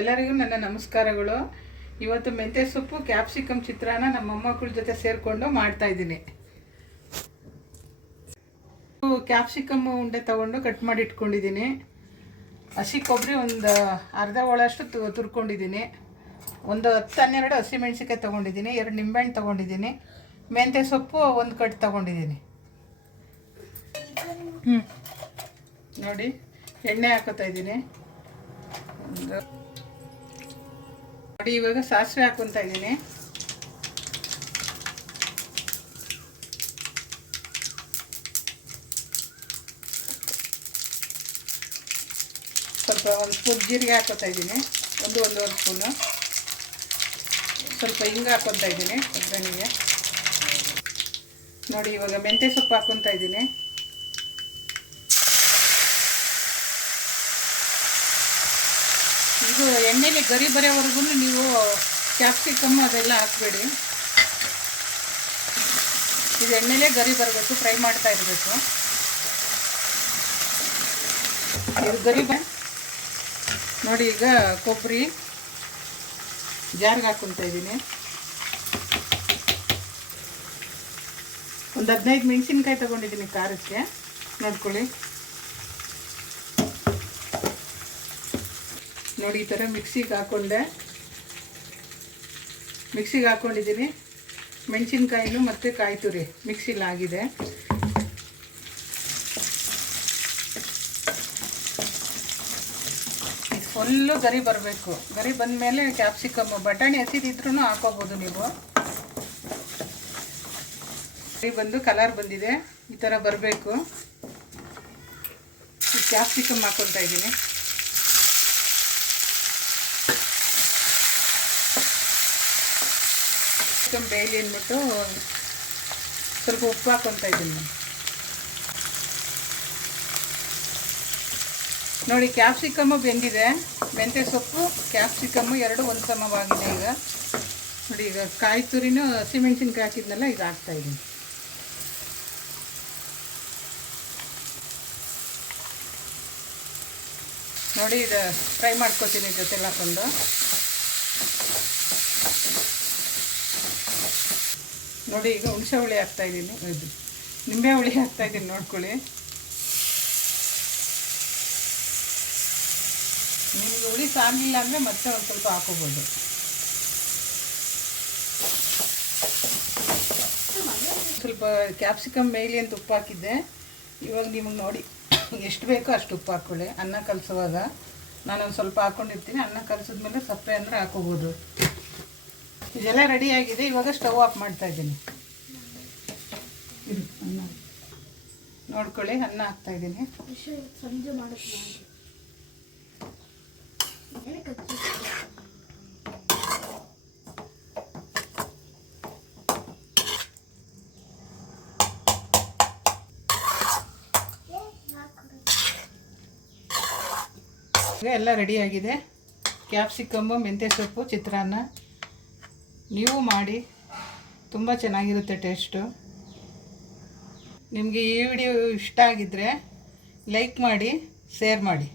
ಎಲ್ಲರಿಗೂ ನನ್ನ ನಮಸ್ಕಾರಗಳು. ಇವತ್ತು ಮೆಂತ್ಯ ಸೊಪ್ಪು ಕ್ಯಾಪ್ಸಿಕಮ್ ಚಿತ್ರಾನ್ನ ನಮ್ಮ ಮೊಮ್ಮಕ್ಕಳ ಜೊತೆ ಸೇರಿಕೊಂಡು ಮಾಡ್ತಾ ಇದ್ದೀನಿ. ಕ್ಯಾಪ್ಸಿಕಮ್ ಉಂಡೆ ತಗೊಂಡು ಕಟ್ ಮಾಡಿ ಇಟ್ಕೊಂಡಿದ್ದೀನಿ. ಹಸಿ ಕೊಬ್ಬರಿ ಒಂದು ಅರ್ಧ ಒಳಷ್ಟು ತುರ್ಕೊಂಡಿದ್ದೀನಿ. ಒಂದು 10-12 ಹಸಿಮೆಣ್ಸಿಕಾಯಿ ತೊಗೊಂಡಿದ್ದೀನಿ. 2 ನಿಂಬೆಹಣ್ಣು ತೊಗೊಂಡಿದ್ದೀನಿ. ಮೆಂತ್ಯ ಸೊಪ್ಪು ಒಂದು ಕಟ್ ತೊಗೊಂಡಿದ್ದೀನಿ. ನೋಡಿ, ಎಣ್ಣೆ ಹಾಕೋತಾ ಇದ್ದೀನಿ. ನೋಡಿ, ಇವಾಗ ಸಾಸಿವೆ ಹಾಕೊತಾ ಇದ್ದೀನಿ. ಸ್ವಲ್ಪ ಒಂದು ಸ್ಪೂನ್ ಜೀರಿಗೆ ಹಾಕೋತಾ ಇದ್ದೀನಿ. ಒಂದೂವರೆ ಸ್ಪೂನು. ಸ್ವಲ್ಪ ಹಿಂಗೆ ಹಾಕೊತಾ ಇದ್ದೀನಿ ಒಗ್ಗರಣೆಗೆ. ನೋಡಿ, ಇವಾಗ ಮೆಂತ್ಯ ಸೊಪ್ಪು ಹಾಕೊತಾ ಇದ್ದೀನಿ. ಇದು ಎಣ್ಣೆಲಿ ಗರಿ ಬರೋವರೆಗೂ ನೀವು ಕ್ಯಾಪ್ಸಿಕಮ್ ಅದೆಲ್ಲ ಹಾಕಬೇಡಿ. ಇದು ಎಣ್ಣೆಲೇ ಗರಿ ಬರಬೇಕು, ಫ್ರೈ ಮಾಡ್ತಾ ಇರಬೇಕು. ಇದು ಗರಿ ನೋಡಿ. ಈಗ ಕೊಬ್ಬರಿ ಜಾರ್ಗೆ ಹಾಕ್ಕೊತಾ ಇದ್ದೀನಿ. ಒಂದು 15 ಮೆಣಸಿನ್ಕಾಯಿ ತೊಗೊಂಡಿದ್ದೀನಿ ಖಾರಕ್ಕೆ, ನೋಡ್ಕೊಳ್ಳಿ. ನೋಡಿ, ಈ ಥರ ಮಿಕ್ಸಿಗೆ ಹಾಕ್ಕೊಂಡಿದ್ದೀನಿ. ಮೆಣಸಿನ್ಕಾಯಿನೂ ಮತ್ತು ಕಾಯಿ ತುರಿ ಮಿಕ್ಸಿಲಿ ಆಗಿದೆ. ಫುಲ್ಲು ಗರಿ ಬರಬೇಕು. ಗರಿ ಬಂದಮೇಲೆ ಕ್ಯಾಪ್ಸಿಕಮ್, ಬಟಾಣಿ ಹಸಿದಿದ್ರೂ ಹಾಕೋಬೋದು ನೀವು. ಗರಿ ಬಂದು ಕಲರ್ ಬಂದಿದೆ, ಈ ಥರ ಬರಬೇಕು. ಕ್ಯಾಪ್ಸಿಕಮ್ ಹಾಕ್ಕೊತಾ ಇದ್ದೀನಿ. ಬೇಲಿ ಅಂದ್ಬಿಟ್ಟು ಸ್ವಲ್ಪ ಉಪ್ಪು ಹಾಕ್ಕೊತಾ ಇದ್ದೀನಿ. ನೋಡಿ, ಕ್ಯಾಪ್ಸಿಕಮ್ಮು ಬೆಂದಿದೆ. ಮೆಂತ್ಯ ಸೊಪ್ಪು ಕ್ಯಾಪ್ಸಿಕಮ್ಮು ಎರಡು ಒಂದು ಸಮವಾಗಿದೆ. ಈಗ ನೋಡಿ, ಈಗ ಕಾಯಿ ತುರಿನೂ ಹಸಿಮೆಣ್ಸಿನ್ಕಾಯಿ ಹಾಕಿದ್ನಲ್ಲ, ಈಗ ಹಾಕ್ತಾಯಿದ್ದೀನಿ. ನೋಡಿ, ಇದು ಫ್ರೈ ಮಾಡ್ಕೊತೀನಿ ಜೊತೆಲಿ ಹಾಕೊಂಡು. ನೋಡಿ, ಈಗ ಹುಣಸೆ ಹುಳಿ ಹಾಕ್ತಾಯಿದ್ದೀನಿ. ಇದು ನಿಂಬೆ ಹುಳಿ ಹಾಕ್ತಾಯಿದ್ದೀನಿ, ನೋಡ್ಕೊಳ್ಳಿ. ನಿಮಗೆ ಹುಳಿ ಸಾಲಿಲ್ಲ ಅಂದರೆ ಮತ್ತೆ ಒಂದು ಸ್ವಲ್ಪ ಹಾಕೋಬೋದು. ಸ್ವಲ್ಪ ಕ್ಯಾಪ್ಸಿಕಮ್ ಮೇಲಿ ಅಂತ ಉಪ್ಪು ಹಾಕಿದ್ದೆ. ಇವಾಗ ನಿಮಗೆ ನೋಡಿ ಎಷ್ಟು ಬೇಕೋ ಅಷ್ಟು ಉಪ್ಪು ಹಾಕ್ಕೊಳ್ಳಿ. ಅನ್ನ ಕಲಸುವಾಗ ನಾನೊಂದು ಸ್ವಲ್ಪ ಹಾಕ್ಕೊಂಡಿರ್ತೀನಿ. ಅನ್ನ ಕಲಸಿದ್ಮೇಲೆ ಸಪ್ಪೆ ಅಂದರೆ ಹಾಕೋಬೋದು. ಇದೆಲ್ಲ ರೆಡಿಯಾಗಿದೆ. ಇವಾಗ ಸ್ಟವ್ ಆಫ್ ಮಾಡ್ತಾಯಿದ್ದೀನಿ. ಅನ್ನ ನೋಡ್ಕೊಳ್ಳಿ, ಅನ್ನ ಹಾಕ್ತಾಯಿದ್ದೀನಿ. ಎಲ್ಲ ರೆಡಿಯಾಗಿದೆ. ಕ್ಯಾಪ್ಸಿಕಮ್ಮು ಮೆಂತ್ಯ ಸೊಪ್ಪು ಚಿತ್ರಾನ್ನ ನೀವು ಮಾಡಿ, ತುಂಬ ಚೆನ್ನಾಗಿರುತ್ತೆ ಟೇಸ್ಟು. ನಿಮಗೆ ಈ ವಿಡಿಯೋ ಇಷ್ಟ ಆಗಿದ್ದರೆ ಲೈಕ್ ಮಾಡಿ, ಶೇರ್ ಮಾಡಿ.